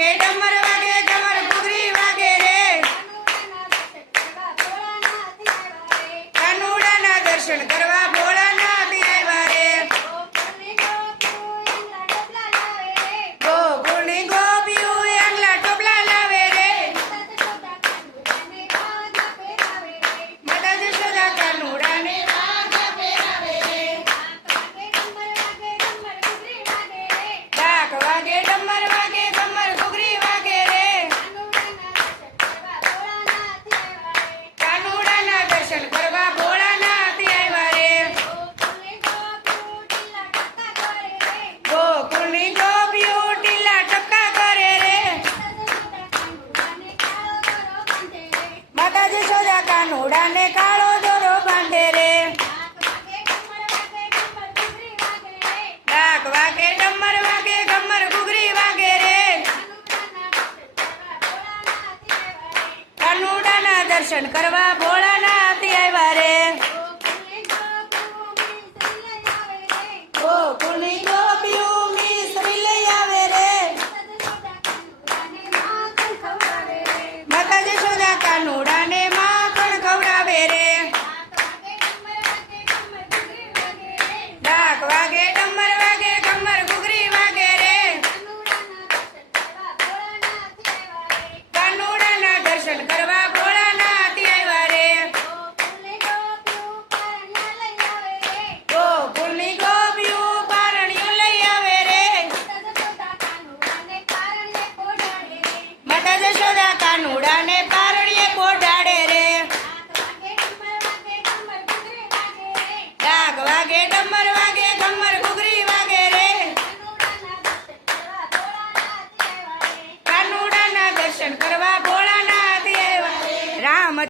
વાગે ડમર વાગે ડમર ઘૂઘરી વાગે રે કાનુડાના દર્શન કરવા ભોળાનાથ આવ્યા રે ગોકુળની ગોપીઓ આંગલા ટોપલા લાવે રે માતા જશોદા કાનુડાને વાઘા પહેરાવે રે ડાક વાગે ડમર વાગે ડમર ઘૂઘરી વાગે રે કાનુડાના દર્શન કરવા ભોળાનાથ આવ્યા રે ગોકુળની ગોપીઓ ટીલા ટપકા કરે રે માતા જશોદા કાનુડાને કાળો દોરો બાંધે રે ડાક વાગે ડમર વાગે ગમર ઘૂઘરી વાગે રે કાનુડાના દર્શન કરવા